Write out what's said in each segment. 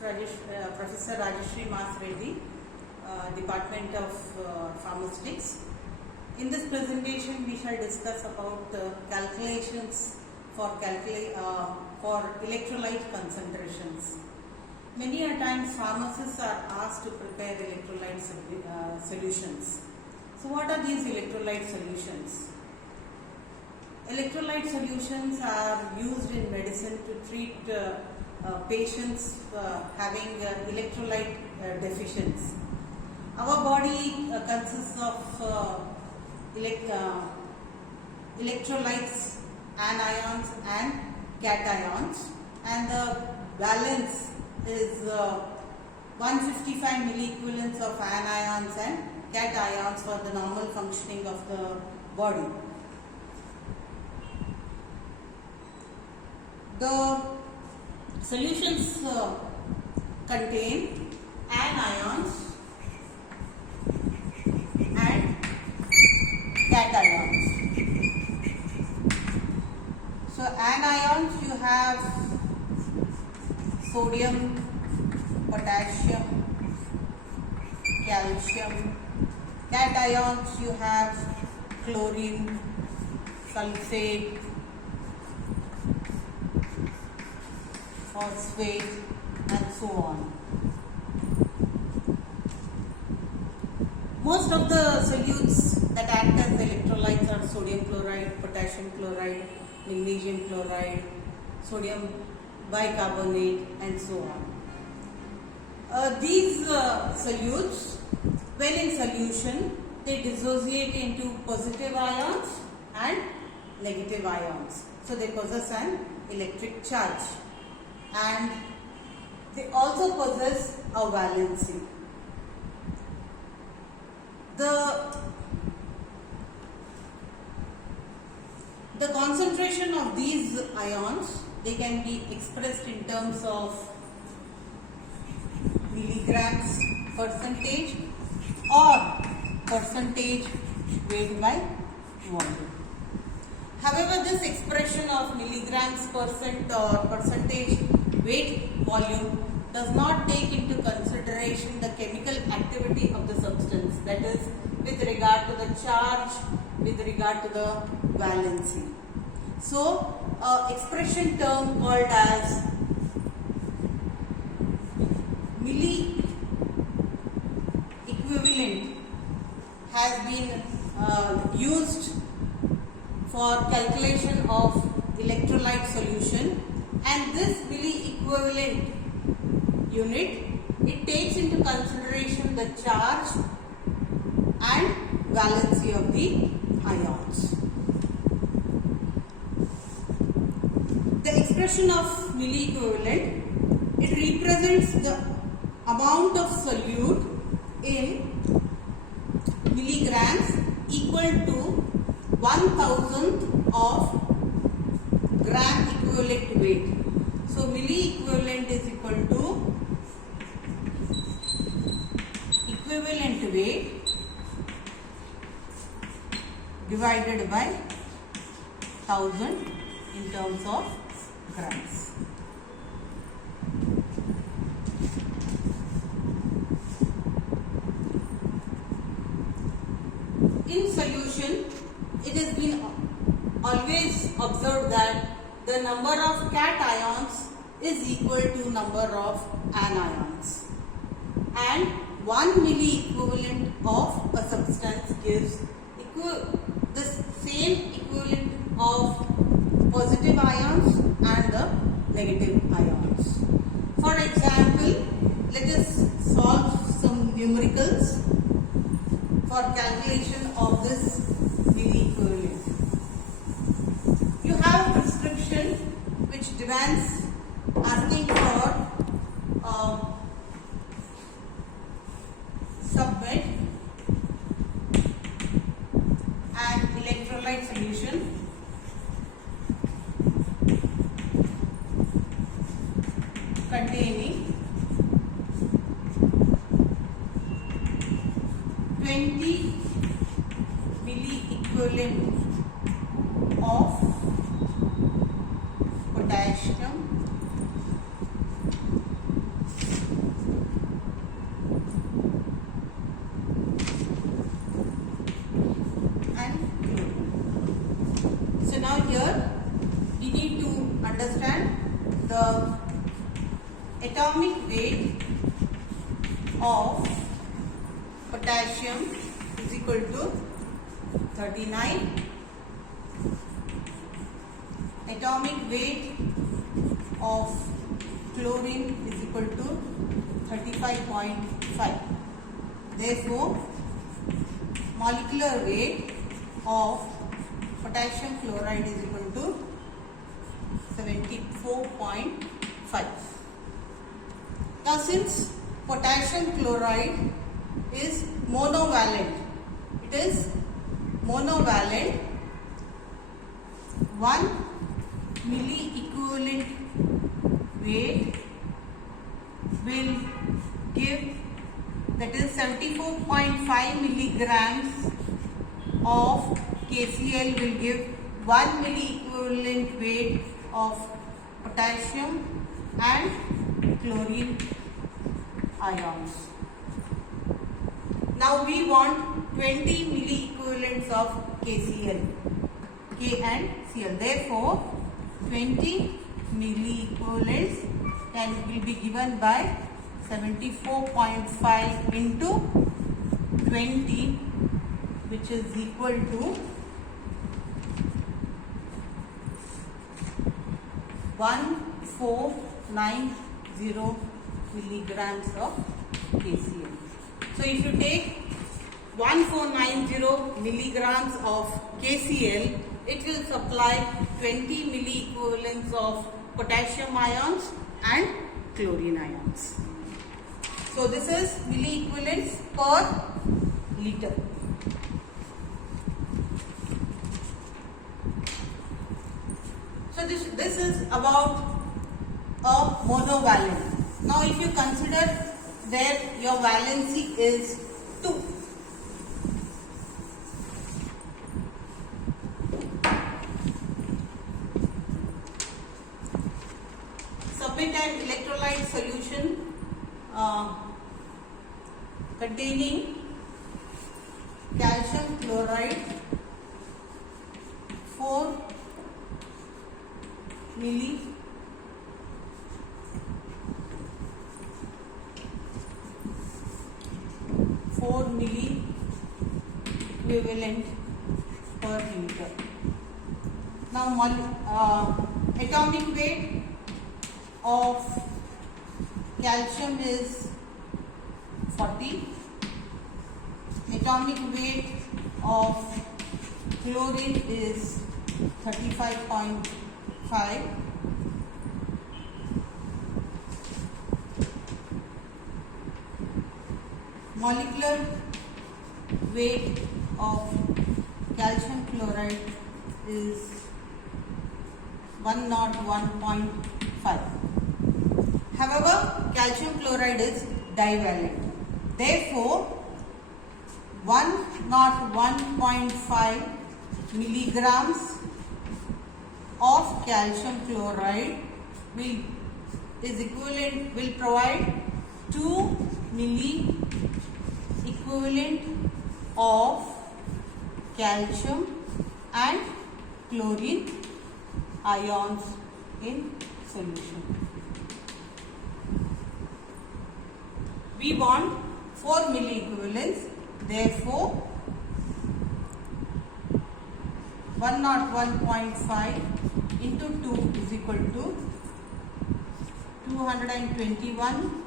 Professor Rajeshri Mas Reddy, Department of Pharmaceutics. In this presentation, we shall discuss about calculations for electrolyte concentrations. Many a times, pharmacists are asked to prepare electrolyte solutions. So, what are these electrolyte solutions? Electrolyte solutions are used in medicine to treat patients having electrolyte deficiency. Our body consists of electrolytes, anions and cations, and the balance is 155 milliequivalents of anions and cations for the normal functioning of the body. The solutions contain anions and cations. So anions, you have sodium, potassium, calcium. Cations, you have chlorine, sulfate, phosphate and so on. Most of the solutes that act as electrolytes are sodium chloride, potassium chloride, magnesium chloride, sodium bicarbonate and so on. These solutes, when in solution, they dissociate into positive ions and negative ions. So they possess an electric charge, and they also possess a valency. The concentration of these ions, they can be expressed in terms of milligrams percentage or percentage weight by volume. However, this expression of milligrams percent or percentage weight volume does not take into consideration the chemical activity of the substance, that is with regard to the charge, with regard to the valency. So, expression term called as milli equivalent has been used for calculation of electrolyte solution, and this milli equivalent unit, it takes into consideration the charge and valency of the ions. The expression of milli equivalent, it represents the amount of solute in milligrams equal to 1,000th of gram equivalent weight. So milli equivalent is equal to equivalent weight divided by 1000 in terms of grams. In solution, it has been always observed that the number of cations is equal to number of anions, and 1 milli equivalent of a substance gives the same equivalent of positive ions and the negative ions. For example, let us solve some numericals for calculation of this milli equivalent. You have a prescription which demands asking for submit an electrolyte solution containing 20 milli equivalent of potassium, atomic weight of potassium is equal to 39. Atomic weight of chlorine is equal to 35.5. Therefore, molecular weight of potassium chloride is equal to 74.5. Now, since potassium chloride is monovalent, it is monovalent, 1 milli equivalent weight will give, that is 74.5 milligrams of KCl will give 1 milli equivalent weight of potassium and chlorine ions. Now we want 20 milli equivalents of KCl, K and Cl. Therefore, 20 milli equivalents will be given by 74.5 into 20, which is equal to 1490 milligrams of KCl. So if you take 1490 milligrams of KCl, it will supply 20 milli equivalents of potassium ions and chlorine ions. So this is milli equivalents per liter. So this is about a monovalent. Now if you consider that your valency is 2. Submit an electrolyte solution containing calcium chloride 4 milli equivalent per liter. Now atomic weight of calcium is 40. Atomic weight of chlorine is 35.5. Molecular weight of calcium chloride is 101.5. However, calcium chloride is divalent. Therefore, 101.5 milligrams of calcium chloride will provide 2 milli equivalent of calcium and chlorine ions in solution. We want 4 milli equivalents. Therefore, 101.5 into 2 is equal to 221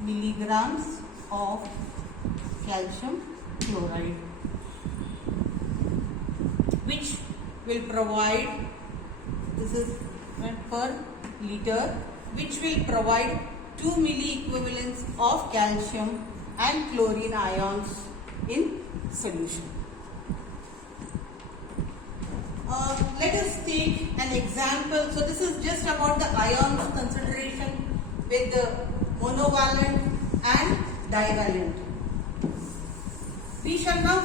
milligrams of calcium chloride, which will provide, this is per liter, which will provide 2 milli equivalents of calcium and chlorine ions in solution. Let us take an example. So this is just about the ions consideration with the monovalent and divalent. We shall now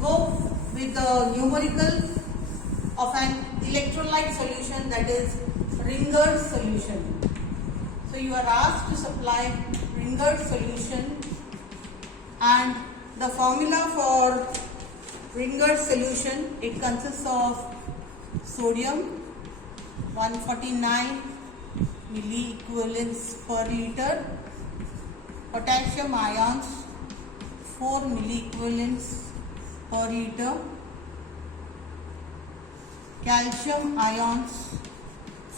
go with the numerical of an electrolyte solution, that is Ringer's solution. So you are asked to supply Ringer's solution, and the formula for Ringer's solution, it consists of sodium 149 milliequivalents per liter. Potassium ions 4 milliequivalents per liter. Calcium ions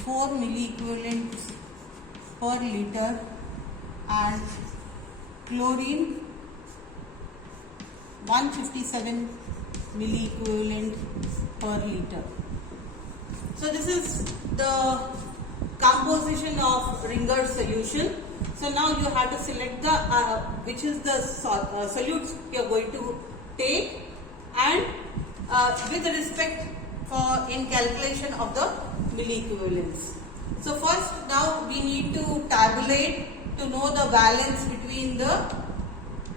4 milliequivalents per liter, and chlorine 157 milliequivalent per liter. So this is the composition of Ringer's solution. So now you have to select the which is the solutes you are going to take, and with respect for in calculation of the milliequivalents. So first, now we need to tabulate to know the balance between the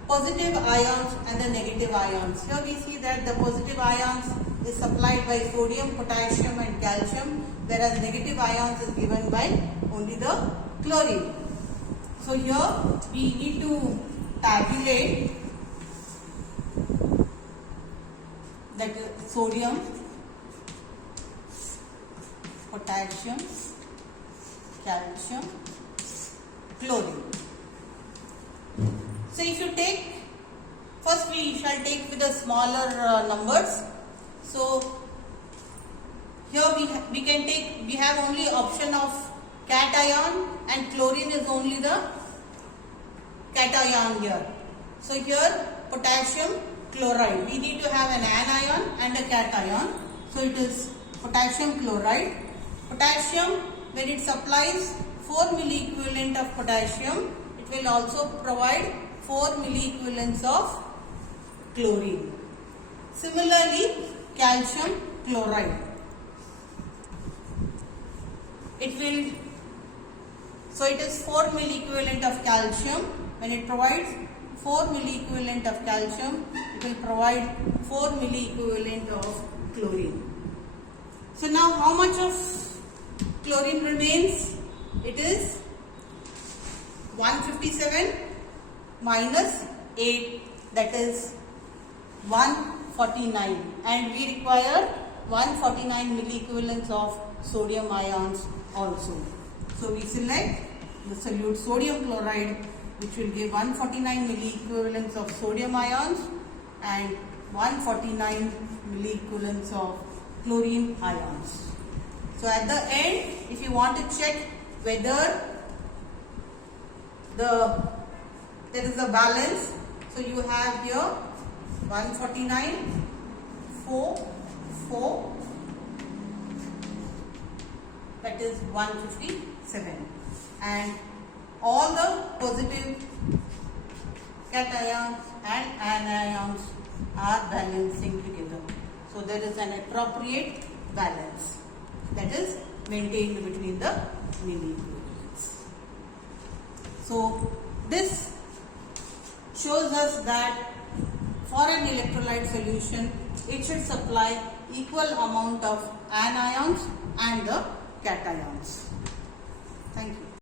positive ions and the negative ions. Here we see that the positive ions is supplied by sodium, potassium and calcium, whereas negative ions is given by only the chlorine. So here we need to tabulate that sodium, potassium, calcium, chlorine. So if you take, first we shall take with the smaller numbers. So here we can take, we have only option of cation, and chlorine is only the cation here. So here potassium chloride, we need to have an anion and a cation. So it is potassium chloride. Potassium, when it supplies 4 milliequivalent of potassium, it will also provide 4 milliequivalents of chlorine. Similarly, calcium chloride, it will, so it is 4 milliequivalent of calcium. When it provides 4 milliequivalent of calcium, it will provide 4 milliequivalent of chlorine. So now how much of chlorine remains? It is 157 minus 8, that is 149, and we require 149 milliequivalents of sodium ions also. So we select the solute sodium chloride, which will give 149 milliequivalents of sodium ions and 149 milliequivalents of chlorine ions. So at the end, if you want to check whether there is a balance, so you have here 149, 4, 4, that is 157, and all the positive cations and anions are balancing together. So there is an appropriate balance that is maintained between the milliequivalents. So this shows us that for an electrolyte solution, it should supply equal amount of anions and the cations. Thank you.